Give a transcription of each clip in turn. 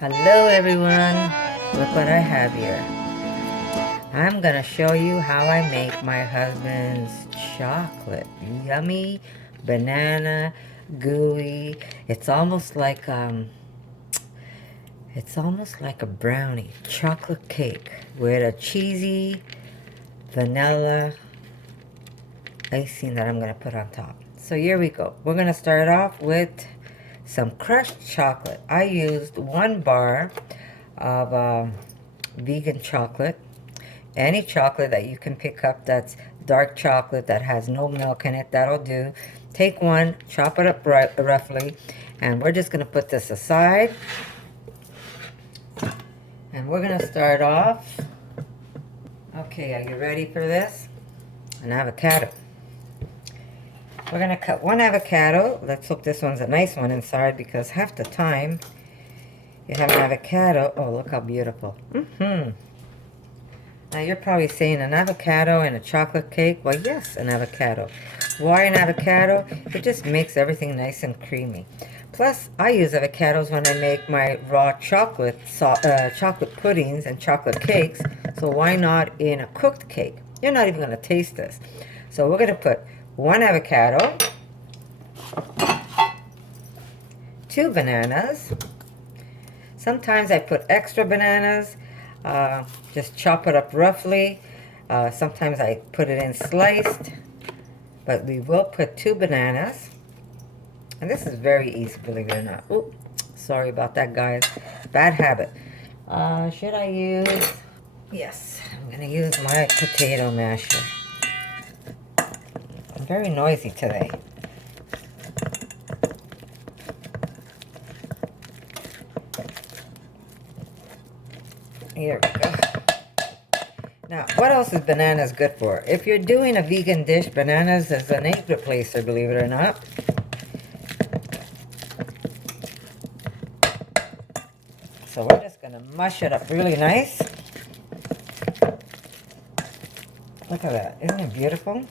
Hello everyone, look what I have here. I'm gonna show you how I make my husband's chocolate. Yummy, banana, gooey. It's almost like a brownie, chocolate cake with a cheesy vanilla icing that I'm gonna put on top. So here we go. We're gonna start off with some crushed chocolate. I used 1 bar of vegan chocolate. Any chocolate that you can pick up that's dark chocolate that has no milk in it, that'll do. Take one, chop it up roughly, and we're just gonna put this aside. And we're gonna start off. Okay, are you ready for this? An avocado. We're gonna cut 1 avocado. Let's hope this one's a nice one inside, because half the time you have an avocado. Oh, look how beautiful. Now you're probably saying an avocado and a chocolate cake. Well, yes, an avocado. Why an avocado? It just makes everything nice and creamy. Plus, I use avocados when I make my raw chocolate puddings and chocolate cakes. So why not in a cooked cake? You're not even going to taste this. So we're going to put 1 avocado, 2 bananas. Sometimes I put extra bananas. Just chop it up roughly. Sometimes I put it in sliced. But we will put 2 bananas. And this is very easy, believe it or not. Oops, sorry about that, guys. Bad habit. Should I use... Yes, I'm going to use my potato masher. I'm very noisy today. Here we go. Now, what else is bananas good for? If you're doing a vegan dish, bananas is an egg replacer, believe it or not. So we're just going to mush it up really nice. Look at that. Isn't it beautiful?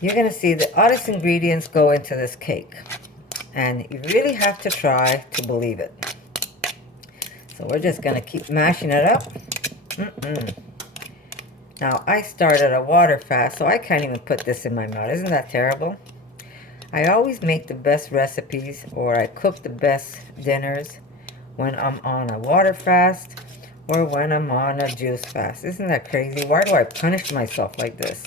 You're going to see that all these ingredients go into this cake. And you really have to try to believe it. So we're just going to keep mashing it up. Now, I started a water fast, so I can't even put this in my mouth. Isn't that terrible? I always make the best recipes, or I cook the best dinners when I'm on a water fast or when I'm on a juice fast. Isn't that crazy? Why do I punish myself like this?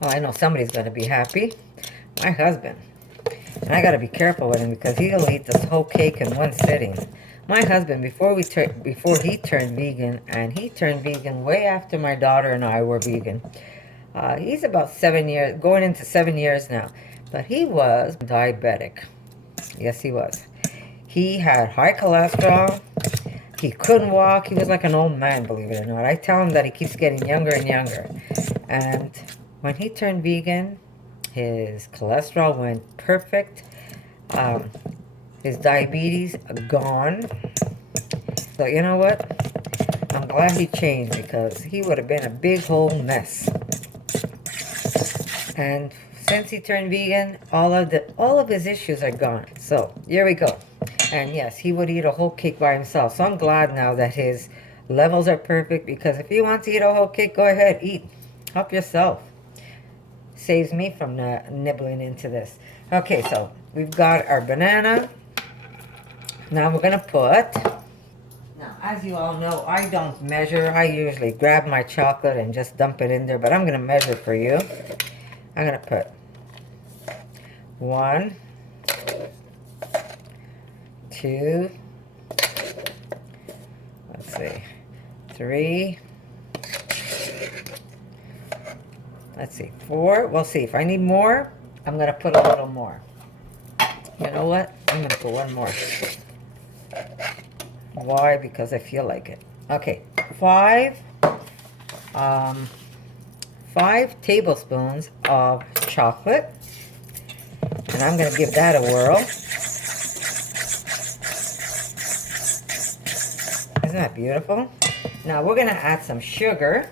Well, I know somebody's going to be happy. My husband. And I got to be careful with him, because he'll eat this whole cake in one sitting. My husband, before he turned vegan, and he turned vegan way after my daughter and I were vegan. He's about 7 years, going into 7 years now. But he was diabetic. Yes, he was. He had high cholesterol. He couldn't walk. He was like an old man, believe it or not. I tell him that he keeps getting younger and younger. And when he turned vegan, his cholesterol went perfect. His diabetes gone. So you know what? I'm glad he changed, because he would have been a big whole mess. And since he turned vegan, all of his issues are gone. So here we go. And yes, he would eat a whole cake by himself. So I'm glad now that his levels are perfect, because if he wants to eat a whole cake, go ahead, eat. Help yourself. Saves me from nibbling into this. Okay, so we've got our banana. Now we're going to put... Now, as you all know, I don't measure. I usually grab my chocolate and just dump it in there, but I'm going to measure for you. I'm going to put 1, 2, let's see, 3, let's see, 4. We'll see. If I need more, I'm going to put a little more. You know what? I'm going to put 1 more. Why? Because I feel like it. Okay, 5 tablespoons of chocolate. And I'm going to give that a whirl. Isn't that beautiful? Now we're going to add some sugar.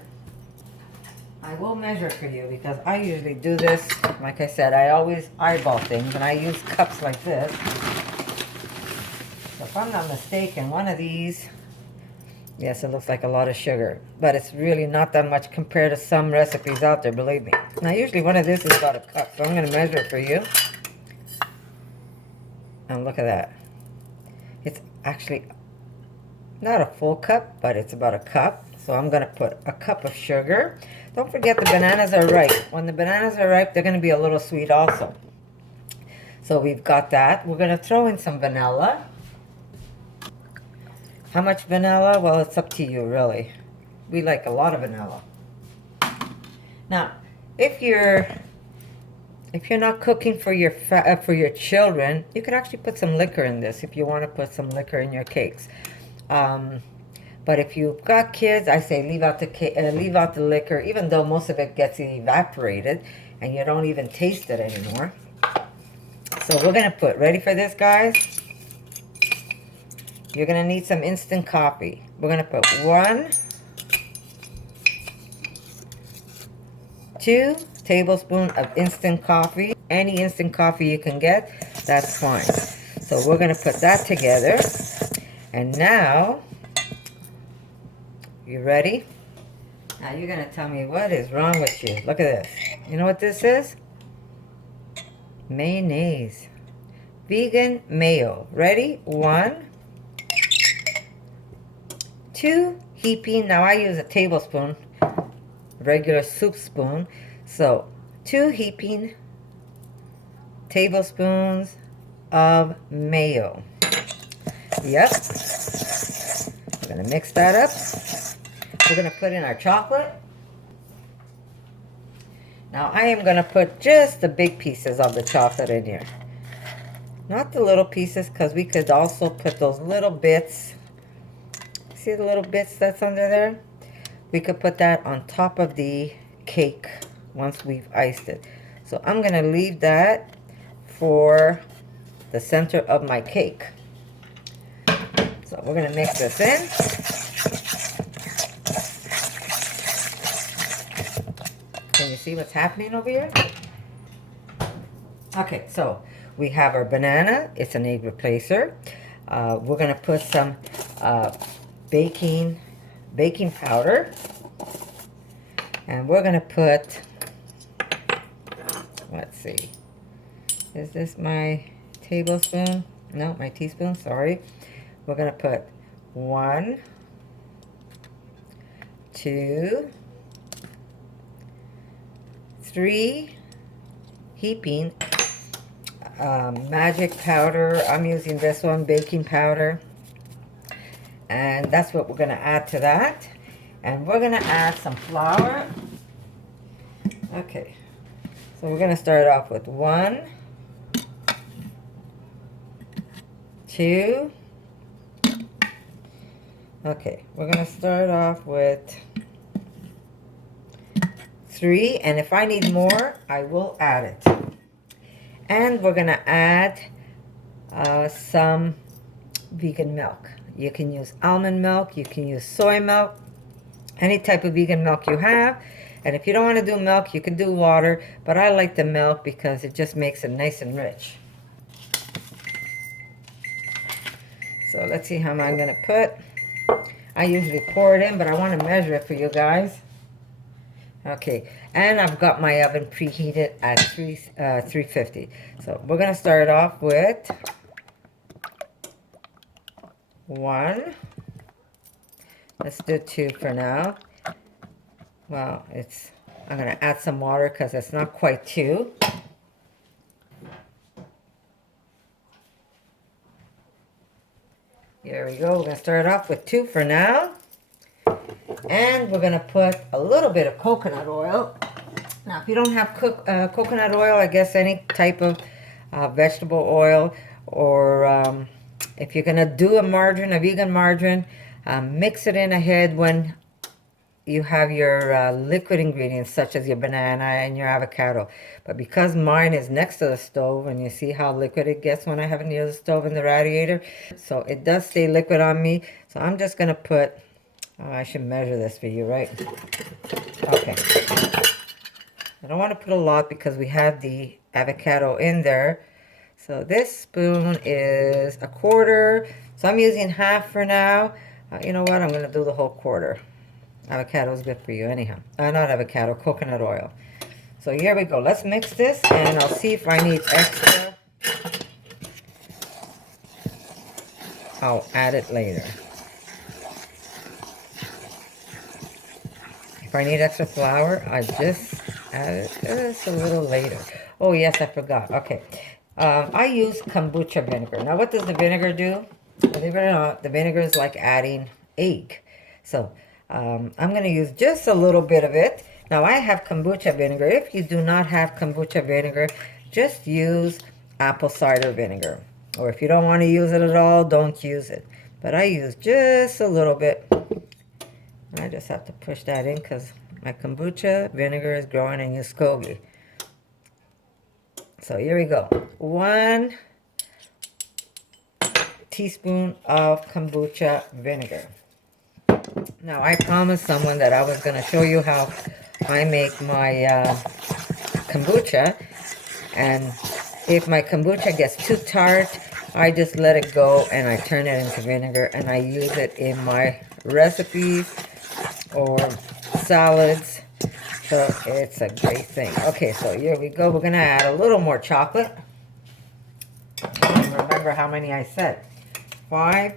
I will measure for you because I usually do this. Like I said, I always eyeball things and I use cups like this. So if I'm not mistaken, one of these, yes, it looks like a lot of sugar, but it's really not that much compared to some recipes out there, believe me. Now usually one of this is about a cup, so I'm going to measure it for you. And look at that. It's actually not a full cup, but it's about a cup. So I'm going to put a cup of sugar. Don't forget the bananas are ripe. When the bananas are ripe, they're going to be a little sweet also. So we've got that. We're going to throw in some vanilla. How much vanilla? Well, it's up to you, really. We like a lot of vanilla. Now, if you're not cooking for your children, you can actually put some liquor in this if you want to put some liquor in your cakes. But if you've got kids, I say leave out the liquor, even though most of it gets evaporated and you don't even taste it anymore. So we're going to put, ready for this, guys? You're going to need some instant coffee. We're going to put 2 tablespoons of instant coffee. Any instant coffee you can get, that's fine. So we're going to put that together. And now, you ready? Now you're going to tell me what is wrong with you. Look at this. You know what this is? Mayonnaise. Vegan mayo. Ready? 1, 2 heaping. Now I use a tablespoon, regular soup spoon. So 2 heaping tablespoons of mayo. Yep. We're going to mix that up. We're going to put in our chocolate. Now I am going to put just the big pieces of the chocolate in here. Not the little pieces, because we could also put those little bits. See the little bits that's under there? We could put that on top of the cake once we've iced it. So I'm going to leave that for the center of my cake. So we're going to mix this in. Can you see what's happening over here? Okay, so we have our banana. It's an egg replacer. We're going to put some baking powder. And we're going to put, let's see. Is this my tablespoon? No, my teaspoon, sorry. We're going to put 1, 2, 3 heaping magic powder. I'm using this one, baking powder. And that's what we're going to add to that. And we're going to add some flour. Okay. So we're going to start off with 1, 2. Okay. We're going to start off with 3. And if I need more, I will add it. And we're going to add some vegan milk. You can use almond milk. You can use soy milk. Any type of vegan milk you have. And if you don't want to do milk, you can do water. But I like the milk because it just makes it nice and rich. So let's see how I'm going to put. I usually pour it in, but I want to measure it for you guys. Okay, and I've got my oven preheated at 350. So we're going to start off with 1. Let's do 2 for now. Well, I'm going to add some water because it's not quite 2. Here we go. We're going to start off with 2 for now. And we're going to put a little bit of coconut oil. Now, if you don't have coconut oil, I guess any type of vegetable oil, or if you're going to do a vegan margarine, mix it in ahead when you have your liquid ingredients, such as your banana and your avocado. But because mine is next to the stove, and you see how liquid it gets when I have it near the stove and the radiator, so it does stay liquid on me. So I'm just going to put Oh, I should measure this for you, right? Okay. I don't want to put a lot because we have the avocado in there. So this spoon is 1/4. So I'm using half for now. You know what? I'm going to do the whole 1/4. Avocado is good for you anyhow. Not avocado, coconut oil. So here we go. Let's mix this and I'll see if I need extra. I'll add it later. If I need extra flour, I just add it just a little later. Oh yes, I forgot. Okay. I use kombucha vinegar. Now what does the vinegar do? Believe it or not, the vinegar is like adding egg. So I'm going to use just a little bit of it. Now I have kombucha vinegar. If you do not have kombucha vinegar, just use apple cider vinegar. Or if you don't want to use it at all, don't use it. But I use just a little bit. I just have to push that in because my kombucha vinegar is growing in Muskogee. So here we go. 1 teaspoon of kombucha vinegar. Now I promised someone that I was going to show you how I make my kombucha. And if my kombucha gets too tart, I just let it go and I turn it into vinegar and I use it in my recipes or salads. So it's a great thing. Okay, so here we go. We're going to add a little more chocolate. I don't remember how many I said. 5.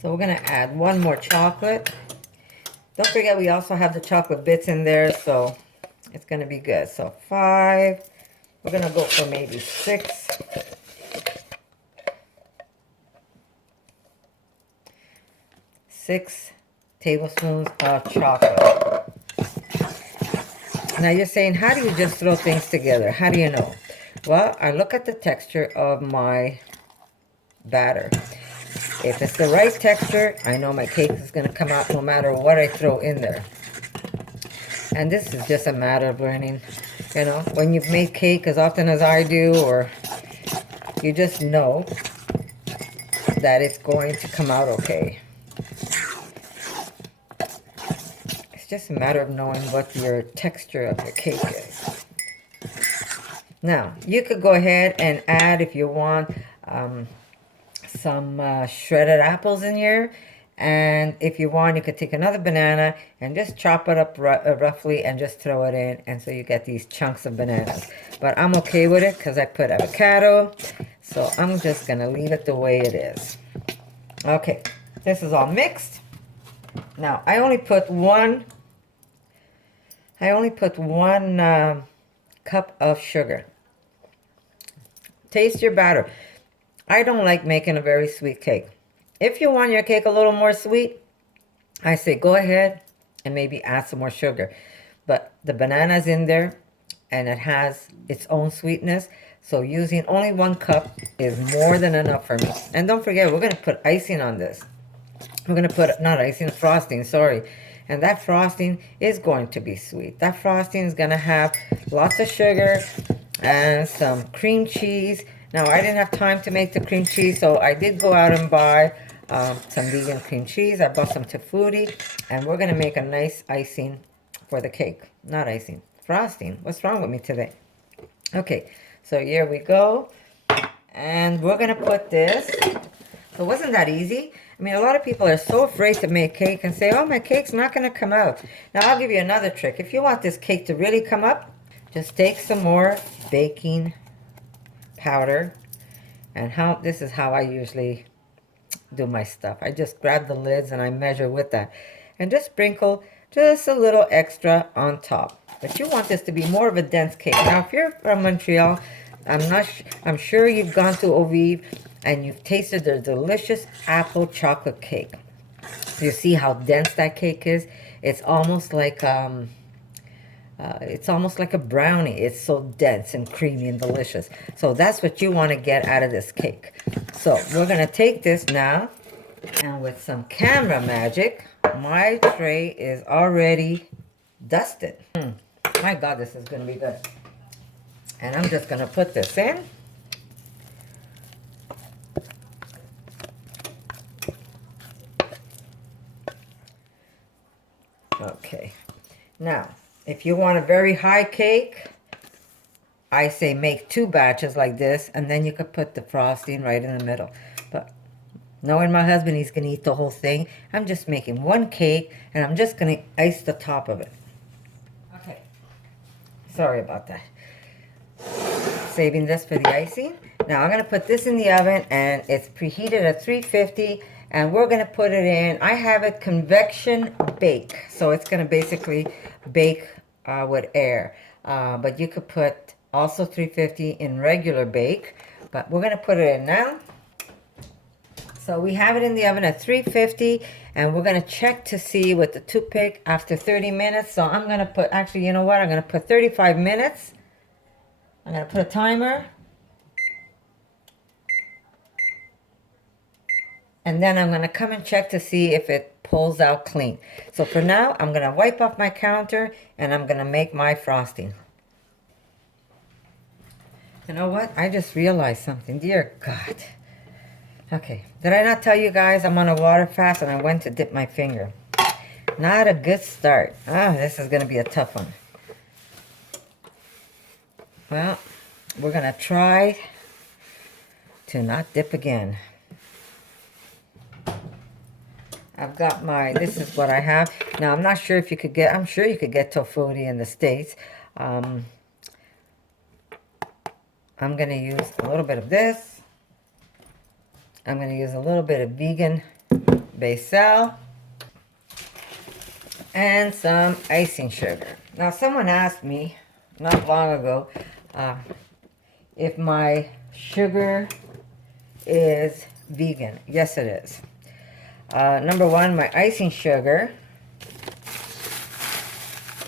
So we're going to add 1 more chocolate. Don't forget we also have the chocolate bits in there, so it's going to be good. So 5. We're going to go for maybe 6. 6 tablespoons of chocolate. Now you're saying, how do you just throw things together? How do you know? Well, I look at the texture of my batter. If it's the right texture, I know my cake is going to come out no matter what I throw in there. And this is just a matter of learning. You know, when you've made cake as often as I do, or you just know that it's going to come out okay. It's just a matter of knowing what your texture of your cake is. Now, you could go ahead and add, if you want, some shredded apples in here. And if you want, you could take another banana and just chop it up roughly and just throw it in. And so you get these chunks of bananas. But I'm okay with it because I put avocado. So I'm just going to leave it the way it is. Okay, this is all mixed. Now, I only put one cup of sugar. Taste your batter. I don't like making a very sweet cake. If you want your cake a little more sweet, I say go ahead and maybe add some more sugar. But the banana's in there and it has its own sweetness. So using only 1 cup is more than enough for me. And don't forget, we're going to put icing on this. We're going to put, not icing, frosting, sorry. And that frosting is going to be sweet. That frosting is going to have lots of sugar and some cream cheese. Now, I didn't have time to make the cream cheese, so I did go out and buy some vegan cream cheese. I bought some FUDGY, and we're going to make a nice icing for the cake. Not icing, frosting. What's wrong with me today? Okay, so here we go. And we're going to put this. So wasn't that easy? I mean, a lot of people are so afraid to make cake and say, oh, my cake's not going to come out. Now, I'll give you another trick. If you want this cake to really come up, just take some more baking powder. And this is how I usually do my stuff. I just grab the lids and I measure with that. And just sprinkle just a little extra on top. But you want this to be more of a dense cake. Now, if you're from Montreal, I'm sure you've gone to Ovive and you've tasted their delicious apple chocolate cake. You see how dense that cake is? It's almost like a brownie. It's so dense and creamy and delicious. So that's what you want to get out of this cake. So we're going to take this now, and with some camera magic, my tray is already dusted. My God, this is going to be good. And I'm just going to put this in. If you want a very high cake, I say make 2 batches like this, and then you could put the frosting right in the middle. But knowing my husband, he's going to eat the whole thing. I'm just making 1 cake, and I'm just going to ice the top of it. Okay. Sorry about that. Saving this for the icing. Now I'm going to put this in the oven, and it's preheated at 350, and we're going to put it in. I have it convection bake, so it's going to basically bake with air. But you could put also 350 in regular bake, but we're going to put it in now. So we have it in the oven at 350, and we're going to check to see with the toothpick after 30 minutes. So I'm going to put, actually, you know what? I'm going to put 35 minutes. I'm going to put a timer. And then I'm going to come and check to see if it pulls out clean. So for now, I'm going to wipe off my counter, and I'm going to make my frosting. You know what? I just realized something. Dear God. Okay. Did I not tell you guys I'm on a water fast and I went to dip my finger? Not a good start. This is going to be a tough one. Well, we're going to try to not dip again. I've got my, this is what I have. Now, I'm not sure if you could get, I'm sure you could get tofutti in the States. I'm going to use a little bit of this. I'm going to use a little bit of vegan basil and some icing sugar. Now, someone asked me not long ago if my sugar is vegan. Yes, it is. Number one, my icing sugar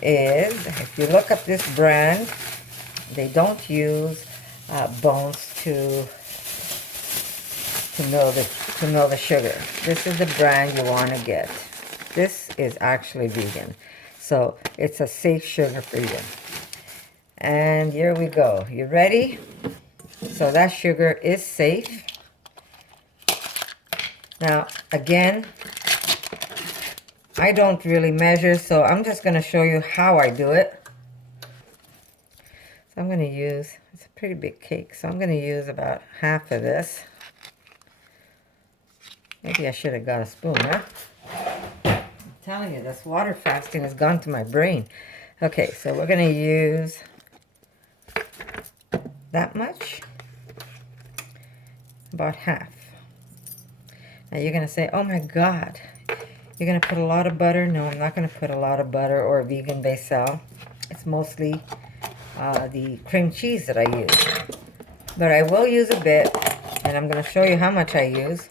is, if you look up this brand, they don't use bones to mill the sugar. This is the brand you want to get. This is actually vegan, so it's a safe sugar for you. And here we go. You ready? So that sugar is safe. Now again, I don't really measure, so I'm just going to show you how I do it. So I'm going to use, it's a pretty big cake, so I'm going to use about half of this. Maybe I should have got a spoon, huh? I'm telling you, this water fasting has gone to my brain. Okay, so we're going to use that much, about half. Now you're going to say, oh my God, you're going to put a lot of butter? No, I'm not going to put a lot of butter or vegan basil. It's mostly the cream cheese that I use. But I will use a bit, and I'm going to show you how much I use.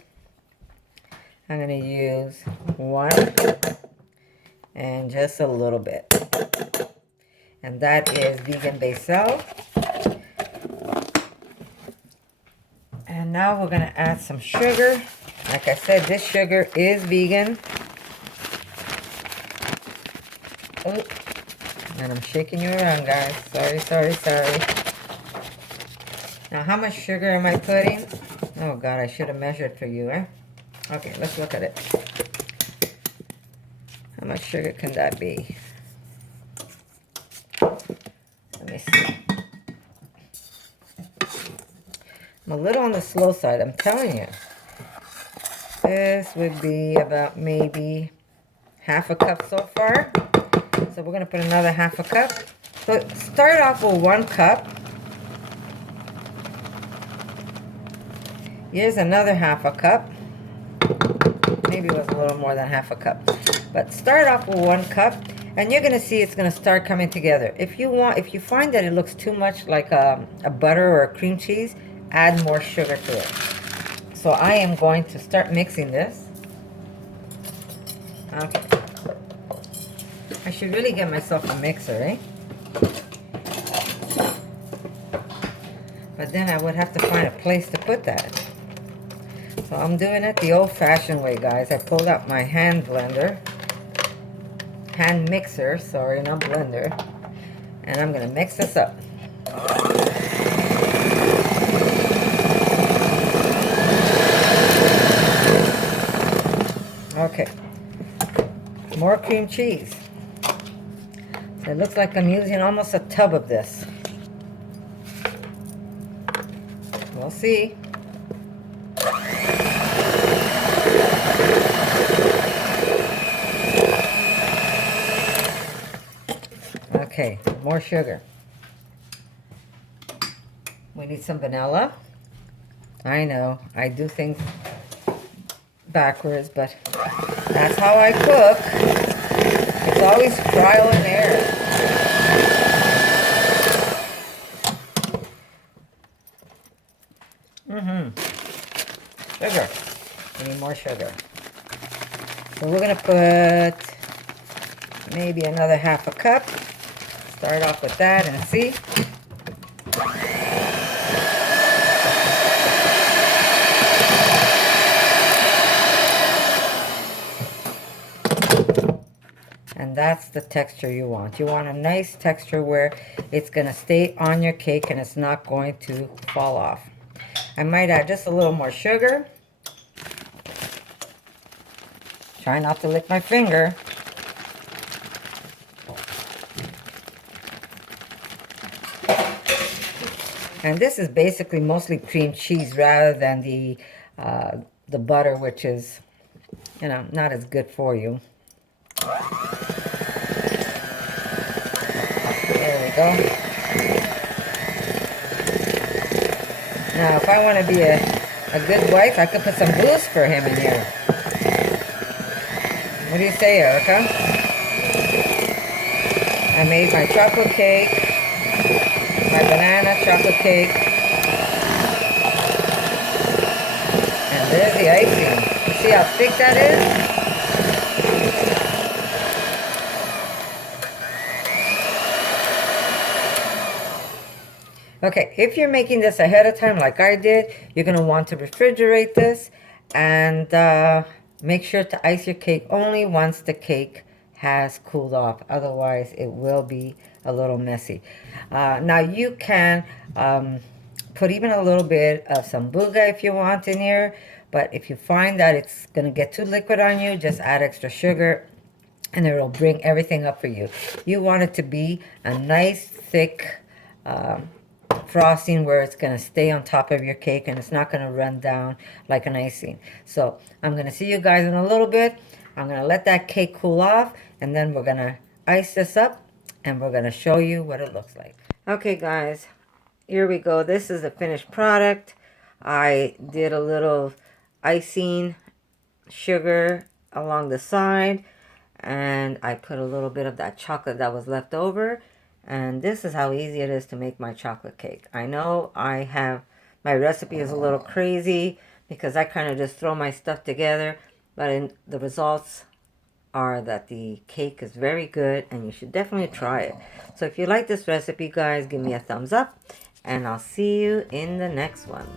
I'm going to use 1 and just a little bit. And that is vegan basil. And now we're going to add some sugar. Like I said, this sugar is vegan. Oh, and I'm shaking you around, guys. Sorry. Now, how much sugar am I putting? Oh, God, I should have measured for you, eh? Okay, let's look at it. How much sugar can that be? Let me see. I'm a little on the slow side, I'm telling you. This would be about maybe half a cup so far. So we're going to put another half a cup. So start off with 1 cup. Here's another half a cup. Maybe it was a little more than half a cup. But start off with 1 cup, and you're going to see it's going to start coming together. If you find that it looks too much like a butter or a cream cheese, add more sugar to it. So I am going to start mixing this. Okay. I should really get myself a mixer, eh? But then I would have to find a place to put that. So I'm doing it the old-fashioned way, guys. I pulled out my hand mixer, sorry, not blender. And I'm going to mix this up. Okay. More cream cheese. So It looks like I'm using almost a tub of this. We'll see. Okay, more sugar. We need some vanilla. I know, I do things backwards, but that's how I cook. It's always trial and error. Sugar. We need more sugar. So we're gonna put maybe another half a cup. Start off with that and see. And that's the texture you want. You want a nice texture where it's gonna stay on your cake and it's not going to fall off. I might add just a little more sugar. Try not to lick my finger. And this is basically mostly cream cheese rather than the butter, which is, you know, not as good for you. There we go. Now, if I want to be a good wife, I could put some boost for him in here. What do you say, Erica? I made my chocolate cake, my banana chocolate cake, and there's the icing. You see how thick that is? Okay, if you're making this ahead of time like I did, you're going to want to refrigerate this and make sure to ice your cake only once the cake has cooled off. Otherwise, it will be a little messy. Now, you can put even a little bit of some booga if you want in here. But if you find that it's going to get too liquid on you, just add extra sugar and it will bring everything up for you. You want it to be a nice, thick frosting where it's going to stay on top of your cake and it's not going to run down like an icing. So I'm going to see you guys in a little bit. I'm going to let that cake cool off and then we're going to ice this up and we're going to show you what it looks like. Okay guys, here we go. This is the finished product. I did a little icing sugar along the side and I put a little bit of that chocolate that was left over. And this is how easy it is to make my chocolate cake. I know my recipe is a little crazy because I kind of just throw my stuff together, but the results are that the cake is very good and you should definitely try it. So if you like this recipe, guys, give me a thumbs up and I'll see you in the next one.